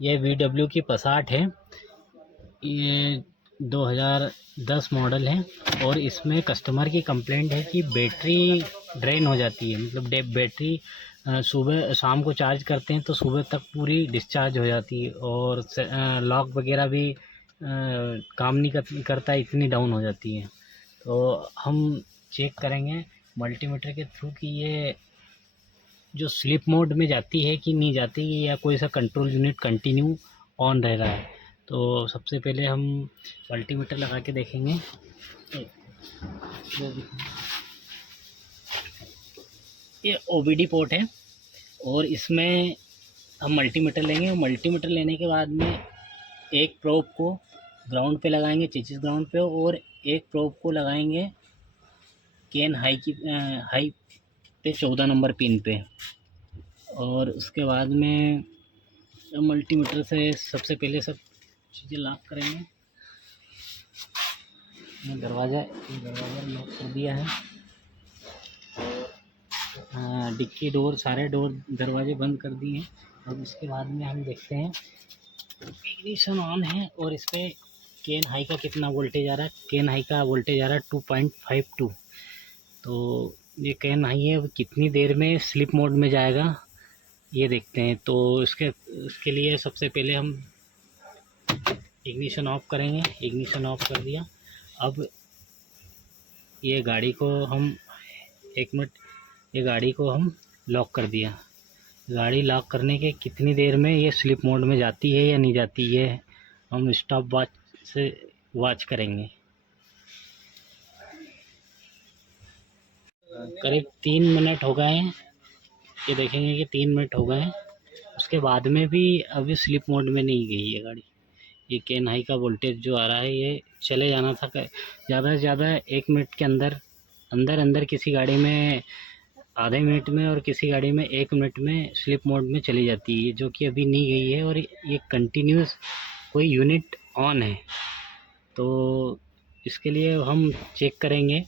ये VW की पसाट है। ये 2010 मॉडल है और इसमें कस्टमर की कंप्लेंट है कि बैटरी ड्रेन हो जाती है। मतलब बैटरी सुबह शाम को चार्ज करते हैं तो सुबह तक पूरी डिस्चार्ज हो जाती है और लॉक वगैरह भी काम नहीं करता, इतनी डाउन हो जाती है। तो हम चेक करेंगे मल्टीमीटर के थ्रू कि ये जो स्लीप मोड में जाती है कि नहीं जाती, या कोई सा कंट्रोल यूनिट कंटिन्यू ऑन रह रहा है। तो सबसे पहले हम मल्टीमीटर लगा के देखेंगे। ये OBD पोर्ट है और इसमें हम मल्टीमीटर लेंगे। मल्टीमीटर लेने के बाद में एक प्रोब को ग्राउंड पे लगाएंगे, चेचिस ग्राउंड पे, और एक प्रोब को लगाएंगे केन हाई पे 14 नंबर पिन पे। और उसके बाद में मल्टीमीटर से सबसे पहले सब चीज़ें लॉक करेंगे। दरवाज़ा लॉक कर दिया है। डिक्की डोर, सारे डोर दरवाजे बंद कर दिए हैं। अब इसके बाद में हम देखते हैं इग्निशन ऑन है और इस पर केन हाई का कितना वोल्टेज आ रहा है। केन हाई का वोल्टेज आ रहा है 2.52। तो ये केन हाई है, कितनी देर में स्लिप मोड में जाएगा ये देखते हैं। तो इसके लिए सबसे पहले हम इग्निशन ऑफ करेंगे। इग्निशन ऑफ कर दिया। अब ये गाड़ी को हम ये गाड़ी को हम लॉक कर दिया। गाड़ी लॉक करने के कितनी देर में ये स्लिप मोड में जाती है या नहीं जाती है हम स्टॉप वॉच से वॉच करेंगे। करीब 3 मिनट हो गए हैं। ये देखेंगे कि 3 मिनट हो गए हैं। उसके बाद में भी अभी स्लिप मोड में नहीं गई है गाड़ी। ये केन हाई का वोल्टेज जो आ रहा है ये चले जाना था ज़्यादा से ज़्यादा 1 मिनट के अंदर किसी गाड़ी में आधे मिनट में और किसी गाड़ी में 1 मिनट में स्लिप मोड में चली जाती है, जो कि अभी नहीं गई है। और ये कंटिन्यूस कोई यूनिट ऑन है। तो इसके लिए हम चेक करेंगे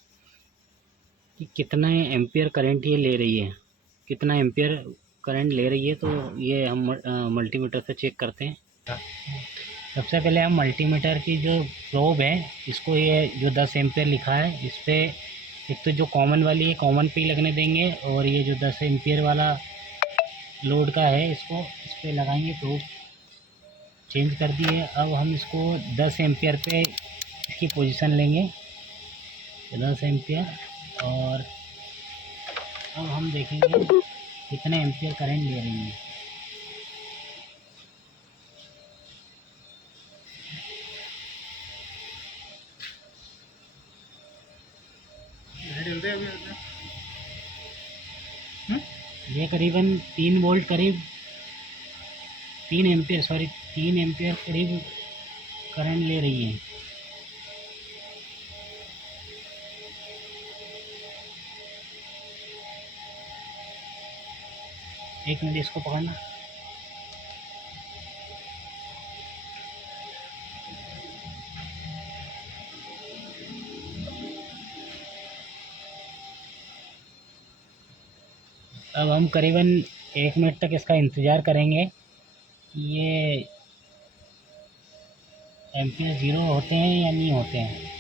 कि कितना एम्पियर करंट ये ले रही है, कितना एम्पियर करंट ले रही है। तो ये हम मल्टीमीटर से चेक करते हैं। सबसे पहले हम मल्टीमीटर की जो प्रोब है इसको, ये जो 10 एम्पियर लिखा है इस पर एक तो जो कॉमन वाली है कॉमन पे ही लगने देंगे, और ये जो 10 एम्पियर वाला लोड का है इसको इस पर लगाएंगे। प्रोब चेंज कर दिए। अब हम इसको 10 एम्पियर पे इसकी पोजीशन लेंगे, 10 एम्पियर। और अब हम देखेंगे कितने एम्पियर करंट ले रही है। ये करीबन 3 वोल्ट करीब 3 एम्पियर करीब करंट ले रही है। एक मिनट इसको पकड़ना। अब हम करीबन 1 मिनट तक इसका इंतज़ार करेंगे कि ये एम्पियर ज़ीरो होते हैं या नहीं होते हैं।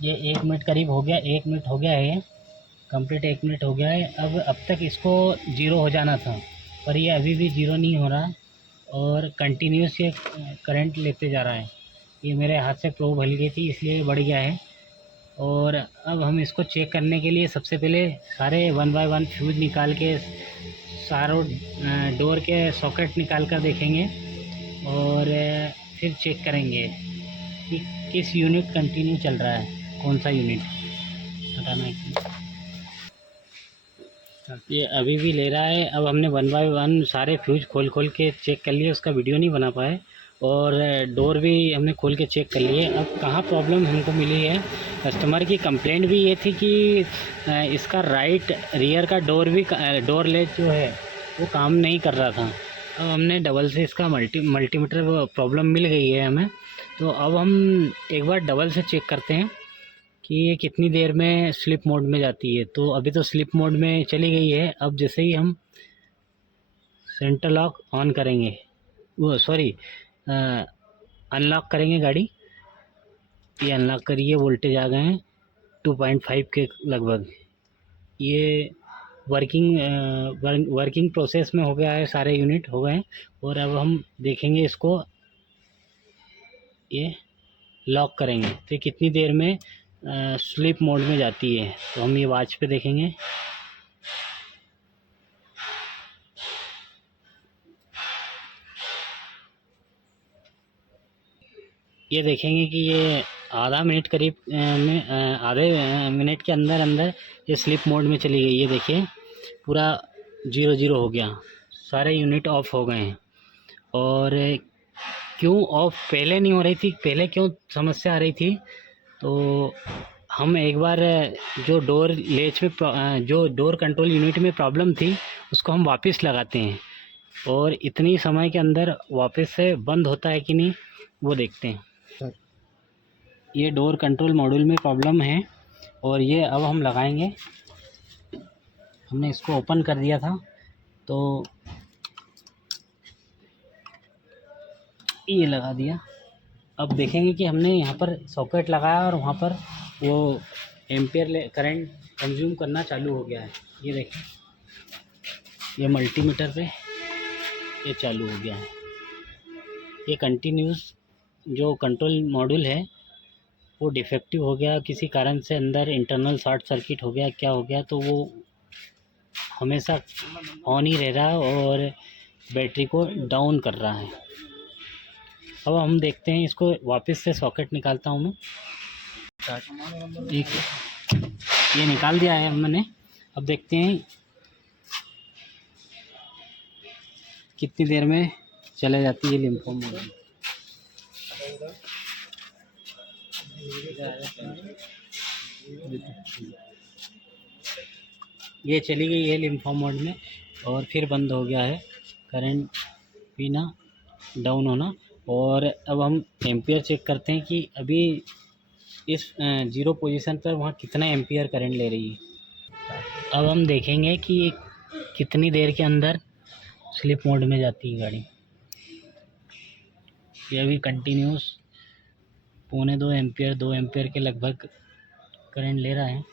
ये 1 मिनट करीब हो गया, 1 मिनट हो गया है कंप्लीट, 1 मिनट हो गया है। अब तक इसको ज़ीरो हो जाना था, पर ये अभी भी ज़ीरो नहीं हो रहा और कंटिन्यूस ये करंट लेते जा रहा है। ये मेरे हाथ से प्रोब हल गई थी इसलिए बढ़ गया है। और अब हम इसको चेक करने के लिए सबसे पहले सारे 1 बाय 1 फ्यूज़ निकाल के सारों डोर के सॉकेट निकाल कर देखेंगे और फिर चेक करेंगे कि किस यूनिट कंटिन्यू चल रहा है, कौन सा यूनिट हटाना है। ये अभी भी ले रहा है। अब हमने वन बाय वन सारे फ्यूज खोल खोल के चेक कर लिए, उसका वीडियो नहीं बना पाए। और डोर भी हमने खोल के चेक कर लिए। अब कहाँ प्रॉब्लम हमको मिली है, कस्टमर की कंप्लेंट भी ये थी कि इसका राइट रियर का डोर भी डोर लेस जो है वो काम नहीं कर रहा था। अब हमने डबल से इसका मल्टीमीटर प्रॉब्लम मिल गई है हमें। तो अब हम एक बार डबल से चेक करते हैं कि ये कितनी देर में स्लिप मोड में जाती है। तो अभी तो स्लिप मोड में चली गई है। अब जैसे ही हम सेंटर लॉक ऑन करेंगे, वो सॉरी अनलॉक करेंगे गाड़ी, ये अनलॉक करिए, वोल्टेज आ गए हैं 2.5 के लगभग। ये वर्किंग प्रोसेस में हो गया है, सारे यूनिट हो गए हैं। और अब हम देखेंगे इसको, ये लॉक करेंगे तो कितनी देर में स्लीप मोड में जाती है। तो हम ये वॉच पे देखेंगे। ये देखेंगे कि ये आधा मिनट करीब में आधे मिनट के अंदर अंदर ये स्लीप मोड में चली गई। ये देखिए पूरा 0 हो गया, सारे यूनिट ऑफ हो गए हैं। और क्यों ऑफ पहले नहीं हो रही थी, पहले क्यों समस्या आ रही थी, तो हम एक बार जो डोर लेच में जो डोर कंट्रोल यूनिट में प्रॉब्लम थी उसको हम वापस लगाते हैं, और इतनी समय के अंदर वापस से बंद होता है कि नहीं वो देखते हैं। ये डोर कंट्रोल मॉड्यूल में प्रॉब्लम है और ये अब हम लगाएंगे। हमने इसको ओपन कर दिया था, तो ये लगा दिया। अब देखेंगे कि हमने यहाँ पर सॉकेट लगाया और वहाँ पर वो एम्पियर करंट कंज्यूम करना चालू हो गया है। ये देखें, ये मल्टीमीटर पे ये चालू हो गया है। ये कंटिन्यूस जो कंट्रोल मॉड्यूल है वो डिफेक्टिव हो गया, किसी कारण से अंदर इंटरनल शॉर्ट सर्किट हो गया, क्या हो गया, तो वो हमेशा ऑन ही रह रहा है और बैटरी को डाउन कर रहा है। अब हम देखते हैं, इसको वापस से सॉकेट निकालता हूँ मैं। एक ये निकाल दिया है मैंने। अब देखते हैं कितनी देर में चले जाती है लिम्फो मोड। ये चली गई है लिम्फो मोड में और फिर बंद हो गया है करंट पीना, डाउन होना। और अब हम एम्पियर चेक करते हैं कि अभी इस 0 पोजीशन पर वहाँ कितना एम्पियर करंट ले रही है। अब हम देखेंगे कि कितनी देर के अंदर स्लिप मोड में जाती है गाड़ी। ये अभी कंटिन्यूस 1.25 एम्पियर 2 एम्पियर के लगभग करंट ले रहा है।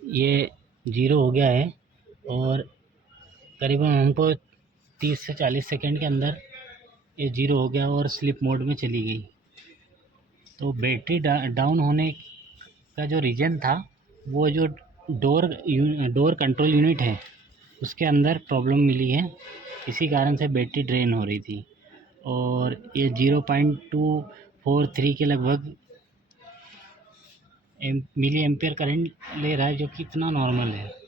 ये 0 हो गया है और करीबन हमको 30 से 40 सेकंड के अंदर ये 0 हो गया और स्लिप मोड में चली गई। तो बैटरी डाउन होने का जो रीज़न था वो जो डोर कंट्रोल यूनिट है उसके अंदर प्रॉब्लम मिली है, इसी कारण से बैटरी ड्रेन हो रही थी। और ये 0.243 के लगभग मिली एम्पियर करंट ले रहा है, जो कि इतना नॉर्मल है।